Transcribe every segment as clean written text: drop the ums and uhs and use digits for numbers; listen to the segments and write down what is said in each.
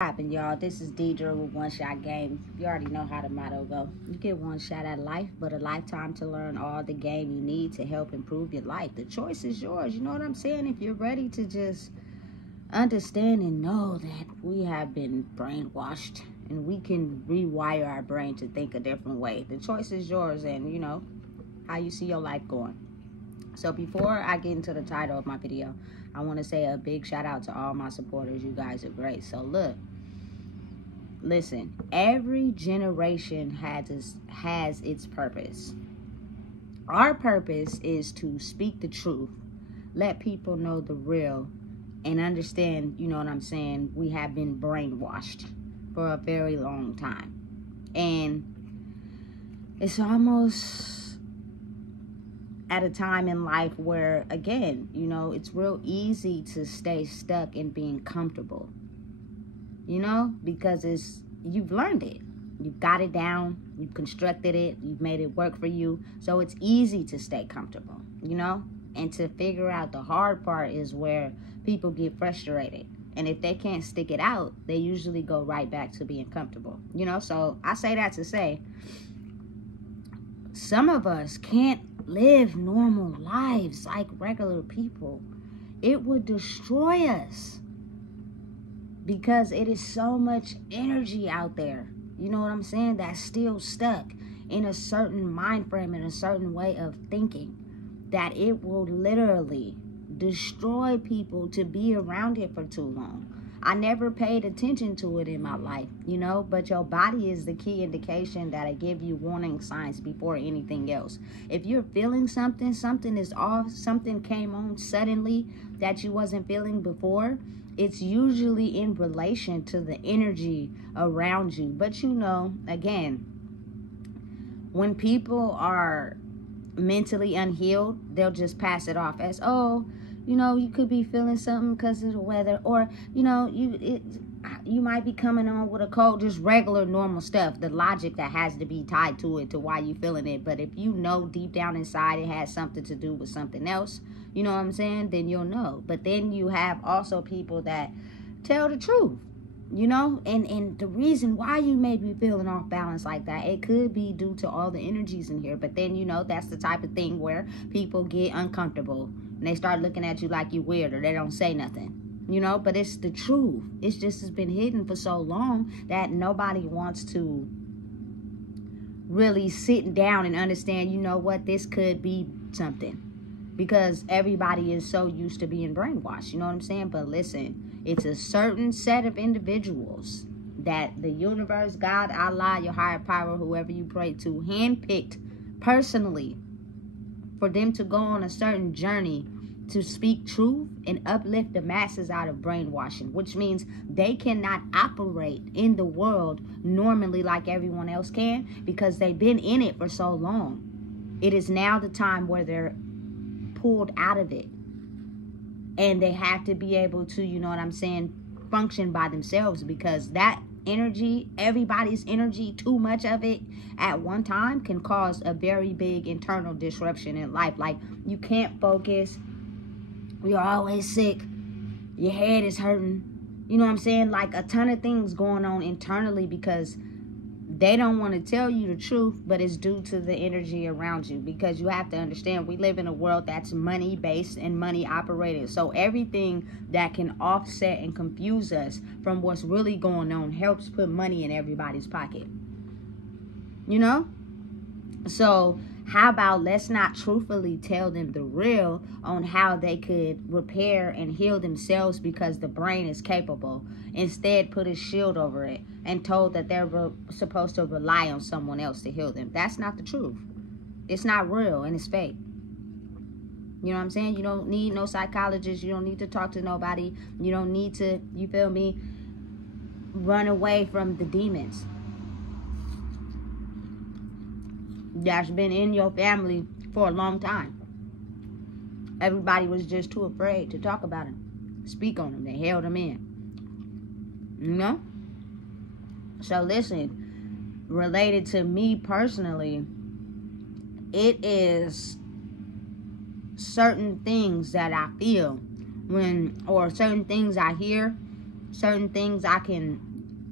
Poppin', y'all. This is Deidre with One Shot Game. You already know how the motto go. You get one shot at life, but a lifetime to learn all the game you need to help improve your life. The choice is yours. You know what I'm saying? If you're ready to just understand and know that we have been brainwashed and we can rewire our brain to think a different way. The choice is yours, and how you see your life going. So before I get into the title of my video, I want to say a big shout out to all my supporters. You guys are great. So look, listen, every generation has its purpose. Our purpose is to speak the truth, let people know the real, and understand, you know what I'm saying, we have been brainwashed for a very long time. And it's almost at a time in life where, again, it's real easy to stay stuck in being comfortable, because you've learned it. You've got it down. You've constructed it. You've made it work for you. So it's easy to stay comfortable, and to figure out the hard part is where people get frustrated. And if they can't stick it out, they usually go right back to being comfortable, So I say that to say, some of us can't live normal lives like regular people. It would destroy us because it is so much energy out there, you know what I'm saying, that's still stuck in a certain mind frame and a certain way of thinking, that it will literally destroy people to be around it for too long. I never paid attention to it in my life, but your body is the key indication that it give you warning signs before anything else. If you're feeling something is off, something came on suddenly that you wasn't feeling before, it's usually in relation to the energy around you. But again, when people are mentally unhealed, they'll just pass it off as, oh, you could be feeling something because of the weather, or you might be coming on with a cold, just regular normal stuff, the logic that has to be tied to it, to why you feeling it. But if you know deep down inside it has something to do with something else, you know what I'm saying, then you'll know. But then you have also people that tell the truth, and the reason why you may be feeling off balance like that, it could be due to all the energies in here. But then that's the type of thing where people get uncomfortable and they start looking at you like you weird, or they don't say nothing, but it's the truth. It's just, it's been hidden for so long that nobody wants to really sit down and understand, what, this could be something, because everybody is so used to being brainwashed, you know what I'm saying? But listen, it's a certain set of individuals that the universe, God, Allah, your higher power, whoever you pray to, handpicked personally for them to go on a certain journey to speak truth and uplift the masses out of brainwashing, which means they cannot operate in the world normally like everyone else can, because they've been in it for so long. It is now the time where they're pulled out of it, and they have to be able to, function by themselves, because that energy, everybody's energy, too much of it at one time can cause a very big internal disruption in life. Like, you can't focus, you're always sick, your head is hurting, like a ton of things going on internally, because they don't want to tell you the truth, but it's due to the energy around you. Because you have to understand, we live in a world that's money based and money operated. So everything that can offset and confuse us from what's really going on helps put money in everybody's pocket. So how about let's not truthfully tell them the real on how they could repair and heal themselves, because the brain is capable. Instead, put a shield over it and told that they're supposed to rely on someone else to heal them. That's not the truth. It's not real, and it's fake. You know what I'm saying? You don't need no psychologist. You don't need to talk to nobody. You don't need to, you feel me, run away from the demons that's been in your family for a long time. Everybody was just too afraid to talk about them, speak on them. They held them in, So listen, related to me personally, it is certain things that I feel or certain things I hear, certain things I can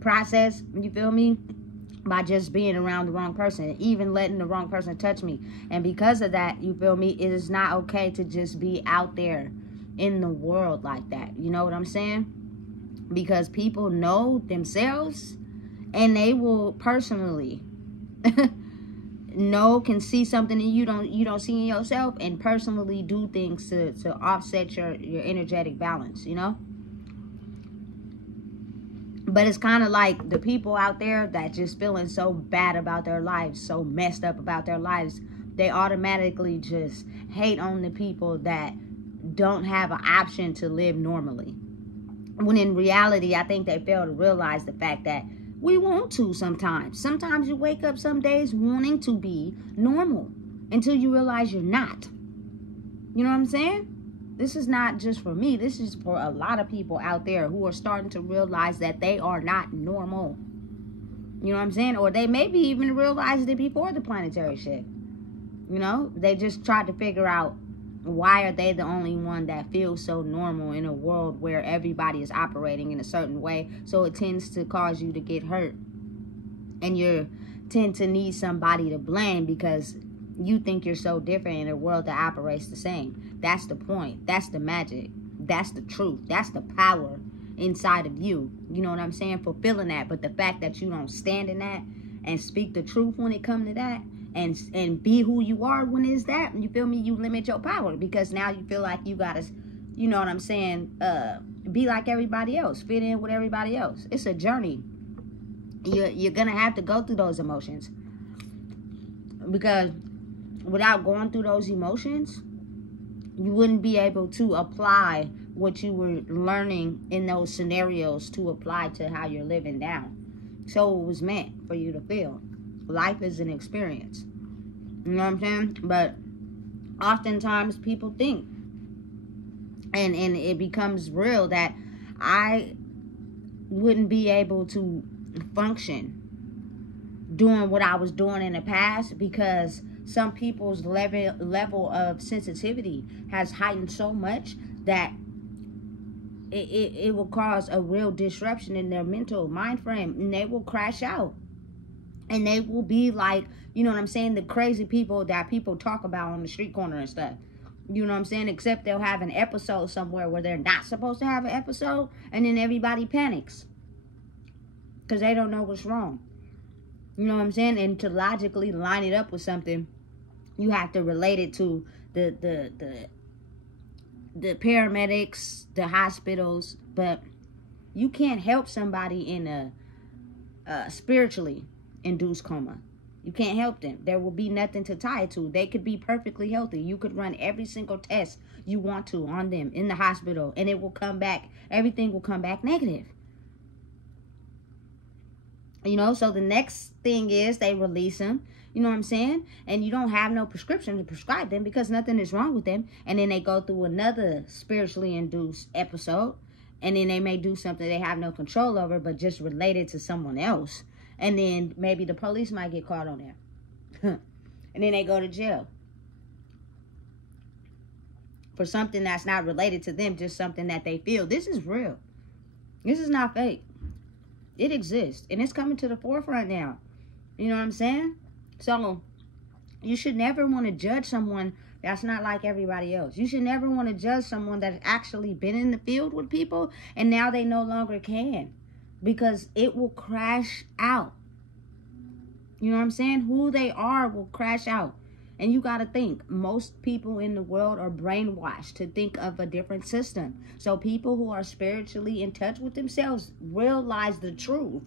process, you feel me, by just being around the wrong person, even letting the wrong person touch me. And because of that, you feel me, it is not okay to just be out there in the world like that. You know what I'm saying? Because people know themselves, and they will personally can see something that you don't see in yourself, and personally do things to offset your energetic balance, you know. But it's kind of like the people out there that just feeling so bad about their lives, so messed up about their lives, they automatically just hate on the people that don't have an option to live normally. When in reality, I think they fail to realize the fact that we want to sometimes. Sometimes you wake up some days wanting to be normal until you realize you're not. You know what I'm saying? This is not just for me. This is for a lot of people out there who are starting to realize that they are not normal. You know what I'm saying? Or they maybe even realized it before the planetary shift. You know? They just tried to figure out, why are they the only one that feels so normal in a world where everybody is operating in a certain way? So it tends to cause you to get hurt. And you tend to need somebody to blame because you think you're so different in a world that operates the same. That's the point. That's the magic. That's the truth. That's the power inside of you. You know what I'm saying? Fulfilling that. But the fact that you don't stand in that and speak the truth when it comes to that, and be who you are when it's that, you feel me, you limit your power, because now you feel like you gotta, you know what I'm saying, be like everybody else, fit in with everybody else. It's a journey. You're gonna have to go through those emotions, because without going through those emotions, you wouldn't be able to apply what you were learning in those scenarios to apply to how you're living now. So it was meant for you to feel. Life is an experience. You know what I'm saying? But oftentimes people think, and it becomes real, that I wouldn't be able to function doing what I was doing in the past, because some people's level of sensitivity has heightened so much that it will cause a real disruption in their mental mind frame, and they will crash out. And they will be like, you know what I'm saying, the crazy people that people talk about on the street corner and stuff. You know what I'm saying? Except they'll have an episode somewhere where they're not supposed to have an episode, and then everybody panics because they don't know what's wrong. You know what I'm saying? And to logically line it up with something, you have to relate it to the paramedics, the hospitals. But you can't help somebody in a spiritually induced coma. You can't help them. There will be nothing to tie it to. They could be perfectly healthy. You could run every single test you want to on them in the hospital, and it will come back. Everything will come back negative. You know, so the next thing is they release them. You know what I'm saying? And you don't have no prescription to prescribe them because nothing is wrong with them. And then they go through another spiritually induced episode, and then they may do something they have no control over, but just related to someone else. And then maybe the police might get caught on there. And then they go to jail for something that's not related to them, just something that they feel. This is real. This is not fake. It exists. And it's coming to the forefront now. You know what I'm saying? So you should never want to judge someone that's not like everybody else. You should never want to judge someone that's actually been in the field with people and now they no longer can. Because it will crash out. You know what I'm saying? Who they are will crash out. And you got to think, most people in the world are brainwashed to think of a different system. So people who are spiritually in touch with themselves realize the truth.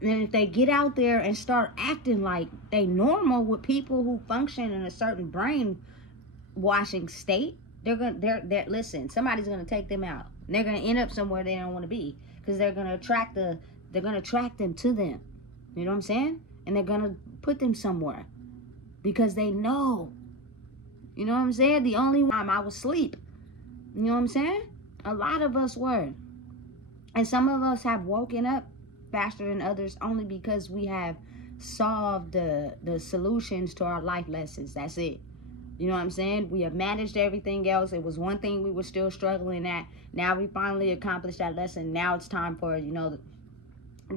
And if they get out there and start acting like they normal with people who function in a certain brainwashing state, they're listen, somebody's going to take them out. And they're going to end up somewhere they don't want to be. Because they're going to attract them to them. You know what I'm saying? And they're going to put them somewhere. Because they know. You know what I'm saying? The only time I was asleep. You know what I'm saying? A lot of us were. And some of us have woken up faster than others only because we have solved the solutions to our life lessons. That's it. You know what I'm saying? We have managed everything else. It was one thing we were still struggling at. Now we finally accomplished that lesson. Now it's time for, you know,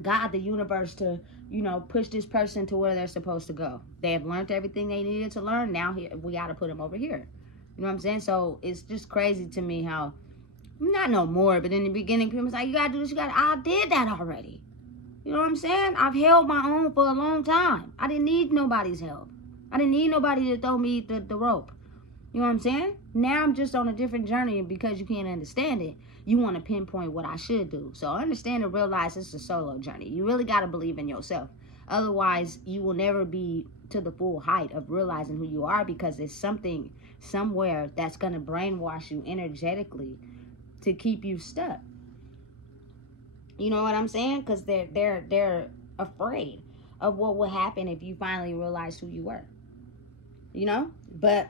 God, the universe, to, you know, push this person to where they're supposed to go. They have learned everything they needed to learn. Now we got to put them over here. You know what I'm saying? So it's just crazy to me how, not no more, but in the beginning, people was like, you got to do this, I did that already. You know what I'm saying? I've held my own for a long time. I didn't need nobody's help. I didn't need nobody to throw me the rope. You know what I'm saying? Now I'm just on a different journey, and because you can't understand it, you want to pinpoint what I should do. So understand and realize it's a solo journey. You really got to believe in yourself. Otherwise, you will never be to the full height of realizing who you are, because there's something somewhere that's going to brainwash you energetically to keep you stuck. You know what I'm saying? Because they're afraid of what will happen if you finally realize who you were. You know? But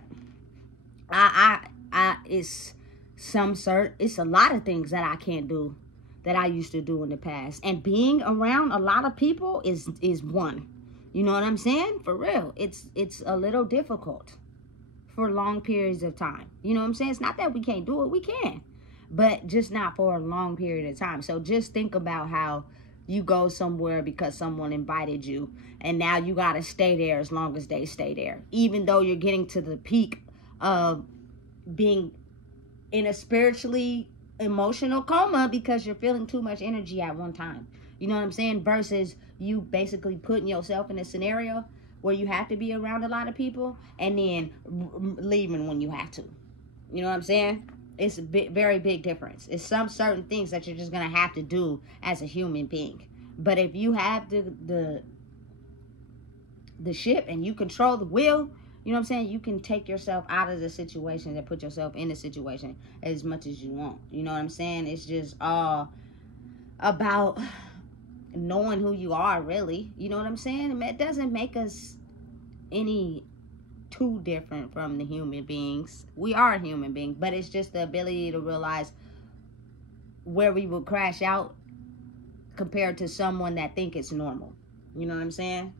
it's it's a lot of things that I can't do that I used to do in the past. And being around a lot of people is one. You know what I'm saying? For real. It's a little difficult for long periods of time. You know what I'm saying? It's not that we can't do it. We can. But just not for a long period of time. So just think about how you go somewhere because someone invited you, and now you got to stay there as long as they stay there. Even though you're getting to the peak of being in a spiritually emotional coma because you're feeling too much energy at one time. You know what I'm saying? Versus you basically putting yourself in a scenario where you have to be around a lot of people and then leaving when you have to. You know what I'm saying? It's a very big difference. It's some certain things that you're just going to have to do as a human being. But if you have the ship and you control the wheel, you know what I'm saying? You can take yourself out of the situation and put yourself in the situation as much as you want. You know what I'm saying? It's just all about knowing who you are, really. You know what I'm saying? It doesn't make us any too different from the human beings. We are a human being, but it's just the ability to realize where we will crash out compared to someone that think it's normal. You know what I'm saying?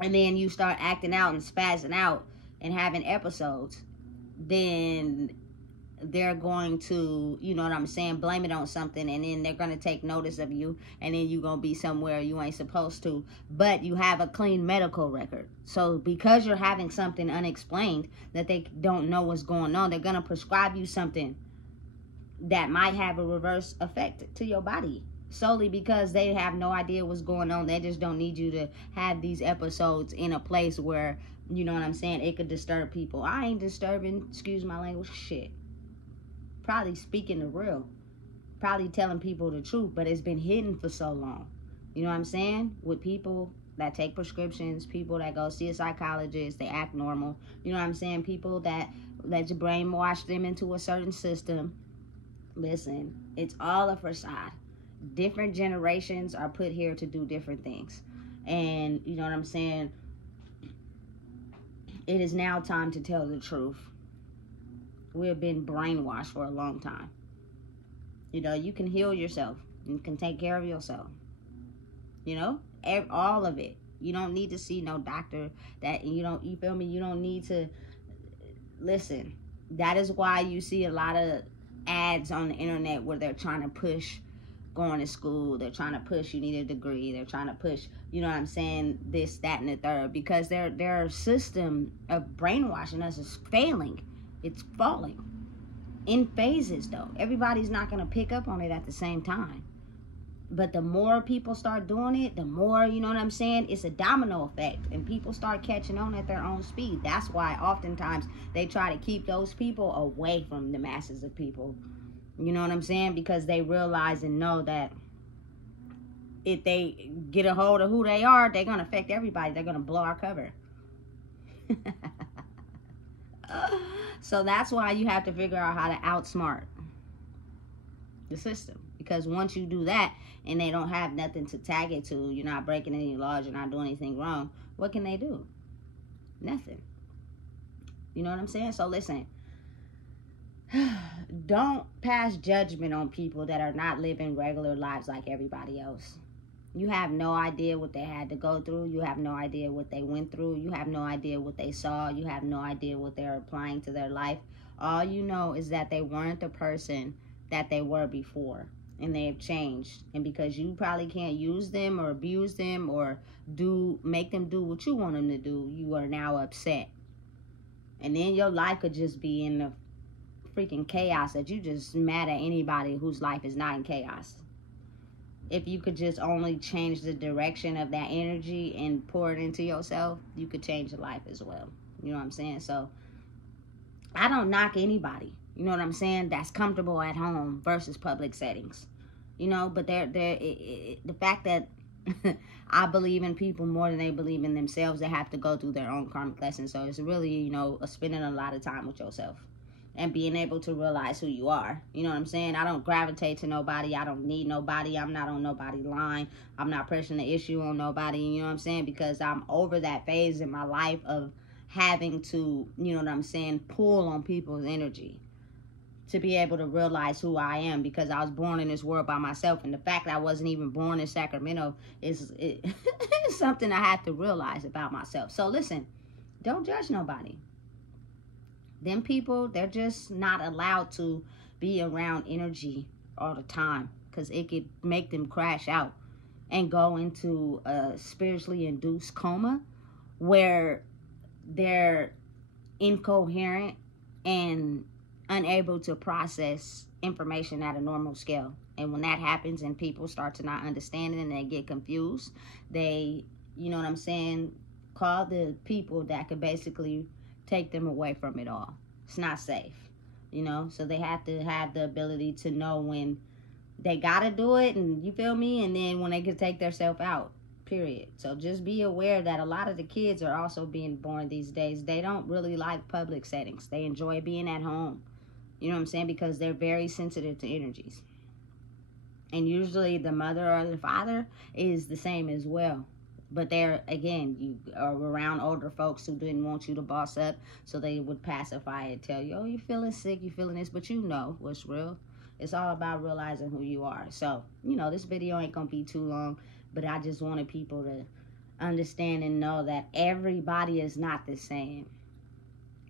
And then you start acting out and spazzing out and having episodes, then they're going to, you know what I'm saying, blame it on something, and then they're going to take notice of you, and then you're going to be somewhere you ain't supposed to, but you have a clean medical record. So because you're having something unexplained that they don't know what's going on, they're going to prescribe you something that might have a reverse effect to your body, solely because they have no idea what's going on. They just don't need you to have these episodes in a place where, you know what I'm saying, it could disturb people. I ain't disturbing, excuse my language, shit. Probably speaking the real, probably telling people the truth, but it's been hidden for so long. You know what I'm saying? With people that take prescriptions, people that go see a psychologist, they act normal. You know what I'm saying? People that let you brainwash them into a certain system. Listen, it's all a facade. Different generations are put here to do different things. And you know what I'm saying? It is now time to tell the truth. We have been brainwashed for a long time. You know, you can heal yourself. You can take care of yourself. You know, all of it. You don't need to see no doctor. You feel me? You don't need to listen. That is why you see a lot of ads on the internet where they're trying to push going to school. They're trying to push you need a degree. They're trying to push, you know what I'm saying, this, that, and the third. Because their system of brainwashing us is failing. It's falling in phases, though. Everybody's not going to pick up on it at the same time. But the more people start doing it, the more, you know what I'm saying, it's a domino effect. And people start catching on at their own speed. That's why oftentimes they try to keep those people away from the masses of people. You know what I'm saying? Because they realize and know that if they get a hold of who they are, they're going to affect everybody. They're going to blow our cover. So that's why you have to figure out how to outsmart the system. Because once you do that and they don't have nothing to tag it to, you're not breaking any laws, you're not doing anything wrong, what can they do? Nothing. You know what I'm saying? So listen, don't pass judgment on people that are not living regular lives like everybody else. You have no idea what they had to go through. You have no idea what they went through. You have no idea what they saw. You have no idea what they're applying to their life. All you know is that they weren't the person that they were before. and they've changed. And because you probably can't use them or abuse them or make them do what you want them to do, you are now upset. And then your life could just be in the freaking chaos that you just mad at anybody whose life is not in chaos. If you could just only change the direction of that energy and pour it into yourself, you could change your life as well. You know what I'm saying? So I don't knock anybody, you know what I'm saying, that's comfortable at home versus public settings. You know, but the fact that I believe in people more than they believe in themselves, they have to go through their own karmic lessons. So it's really, you know, spending a lot of time with yourself and being able to realize who you are. You know what I'm saying? I don't gravitate to nobody. I don't need nobody. I'm not on nobody's line. I'm not pressing the issue on nobody. You know what I'm saying? Because I'm over that phase in my life of having to, you know what I'm saying, pull on people's energy to be able to realize who I am, because I was born in this world by myself. And the fact that I wasn't even born in Sacramento is something I have to realize about myself. So listen, don't judge nobody. Them people, they're just not allowed to be around energy all the time, because it could make them crash out and go into a spiritually induced coma where they're incoherent and unable to process information at a normal scale. And when that happens and people start to not understand it and they get confused, they, you know what I'm saying, call the people that could basically take them away from it all. It's not safe, you know. So they have to have the ability to know when they gotta do it, and you feel me, and then when they can take themselves out, period. So just be aware that a lot of the kids are also being born these days. They don't really like public settings. They enjoy being at home, you know what I'm saying, because they're very sensitive to energies. And usually the mother or the father is the same as well. But they're, again, you are around older folks who didn't want you to boss up, so they would pacify and tell you, oh, you're feeling sick, you're feeling this, but you know what's real. It's all about realizing who you are. So, you know, this video ain't going to be too long, but I just wanted people to understand and know that everybody is not the same.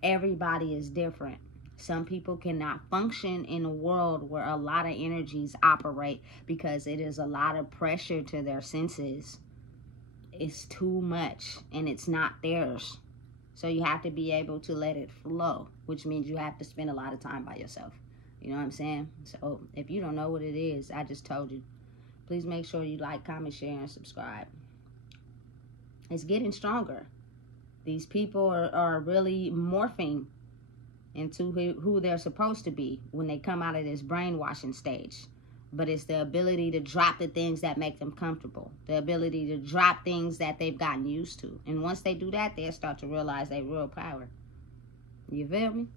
Everybody is different. Some people cannot function in a world where a lot of energies operate because it is a lot of pressure to their senses. It's too much and it's not theirs. So you have to be able to let it flow, which means you have to spend a lot of time by yourself. You know what I'm saying? So if you don't know what it is, I just told you. Please make sure you like, comment, share, and subscribe. It's getting stronger. These people are really morphing into who they're supposed to be when they come out of this brainwashing stage. But it's the ability to drop the things that make them comfortable. The ability to drop things that they've gotten used to. And once they do that, they'll start to realize their real power. You feel me?